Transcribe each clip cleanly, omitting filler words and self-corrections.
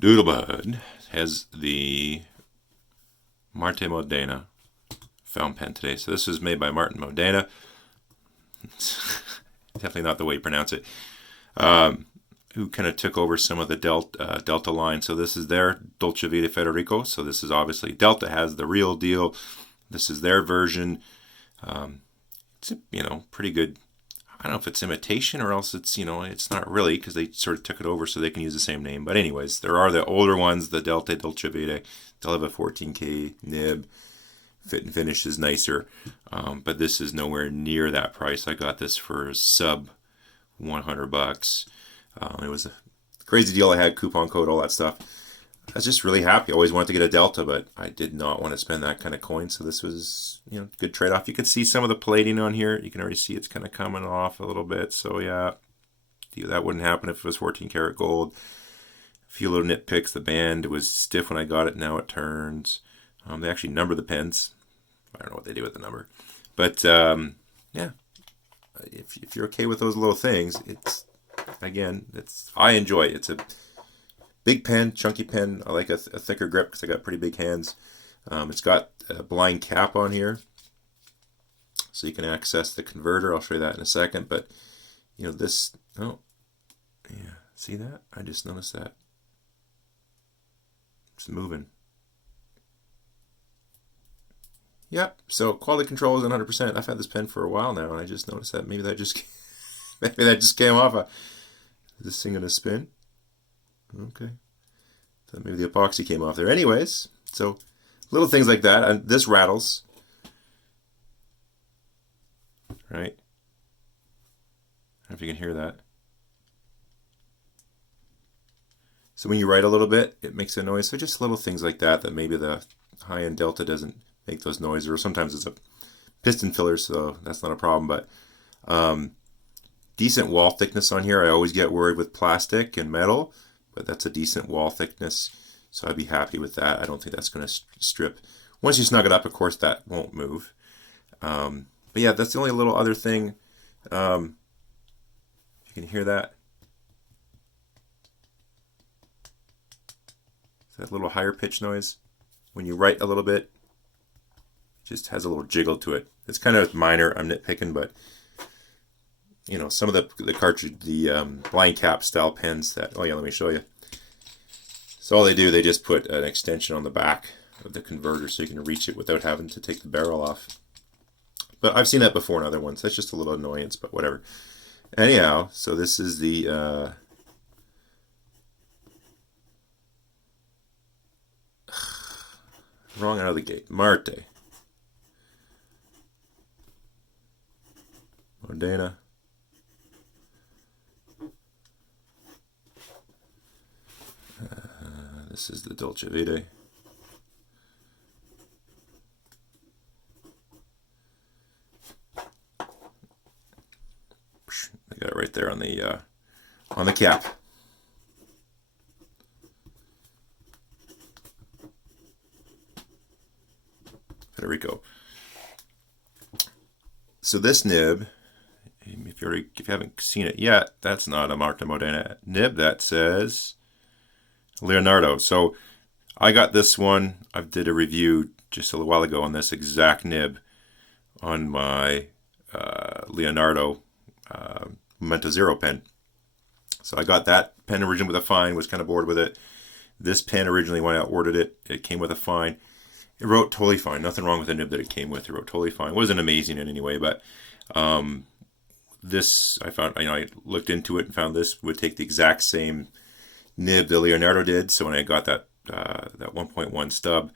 Doodlebud has the Martemodena fountain pen today. So this is made by Martemodena. Definitely not the way you pronounce it. Who kind of took over some of the Delta line. So this is their Dolce Vita Federico. So this is obviously Delta has the real deal. This is their version. It's pretty good. I don't know if it's imitation or else it's it's not really, because they sort of took it over so they can use the same name. But anyways, there are the older ones, the Delta Dolce Vita. They'll have a 14K nib. Fit and finish is nicer, but this is nowhere near that price. I got this for sub $100. It was a crazy deal. I had coupon code, all that stuff. I was just really happy. I always wanted to get a Delta, but I did not want to spend that kind of coin. So this was, good trade-off. You can see some of the plating on here. You can already see it's kind of coming off a little bit. So yeah, that wouldn't happen if it was 14 karat gold. A few little nitpicks. The band was stiff when I got it. Now it turns. They actually number the pens. I don't know what they do with the number, but yeah, if you're okay with those little things, I enjoy it. It's a big pen, chunky pen. I like a thicker grip because I got pretty big hands. It's got a blind cap on here, so you can access the converter. I'll show you that in a second. But this. Oh, yeah. See that? I just noticed that. It's moving. Yep. So quality control is 100%. I've had this pen for a while now, and I just noticed that maybe that just came off. Is this thing gonna spin? Okay. Thought maybe the epoxy came off there. Anyways, so little things like that, and this rattles. Right. I don't know if you can hear that. So when you write a little bit, it makes a noise. So just little things like that maybe the high-end Delta doesn't make those noises, or sometimes it's a piston filler, so that's not a problem. But decent wall thickness on here. I always get worried with plastic and metal, but that's a decent wall thickness, so I'd be happy with that. I don't think that's going to strip. Once you snug it up, of course, that won't move. But yeah, that's the only little other thing. You can hear that. That little higher pitch noise when you write a little bit. Just has a little jiggle to it. It's kind of minor. I'm nitpicking, but some of the cartridge, the blind cap style pens that. Oh yeah, let me show you. So all they do, they just put an extension on the back of the converter so you can reach it without having to take the barrel off. But I've seen that before in other ones. That's just a little annoyance, but whatever. Anyhow, so this is the. Wrong out of the gate. Martemodena. This is the Dolce Vita. I got it right there on the cap. Federico. So this nib, if you haven't seen it yet, that's not a Martemodena nib. That says Leonardo. So I got this one. I did a review just a little while ago on this exact nib on my Leonardo Momento Zero pen. So I got that pen originally with a fine, was kind of bored with it. This pen originally, when I ordered it, it came with a fine. It wrote totally fine. Nothing wrong with the nib that it came with. It wrote totally fine. It wasn't amazing in any way, but this, I found, I looked into it and found this would take the exact same nib that Leonardo did. So when I got that 1.1 stub,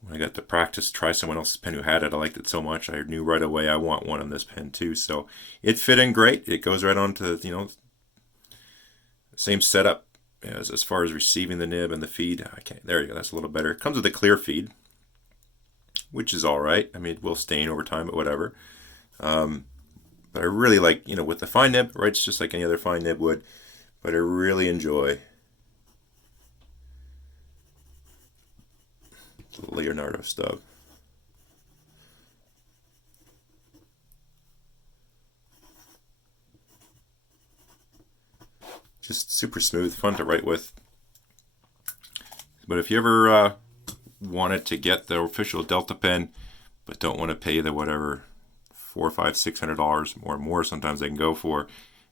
when I got to practice, try someone else's pen who had it, I liked it so much. I knew right away I want one on this pen too. So it fit in great. It goes right on to, same setup as far as receiving the nib and the feed. There you go. That's a little better. It comes with a clear feed, which is all right. I mean, it will stain over time, but whatever. But I really like, with the fine nib, right? It's just like any other fine nib would. But I really enjoy the Leonardo stub. Just super smooth, fun to write with. But if you ever wanted to get the official Delta pen, but don't want to pay the whatever $400, $500, $600 or more sometimes they can go for,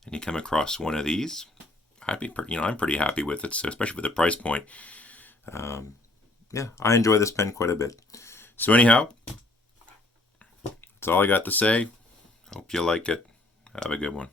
and you come across one of these, I'm pretty happy with it, so especially with the price point. Yeah, I enjoy this pen quite a bit. So anyhow, that's all I got to say. Hope you like it. Have a good one.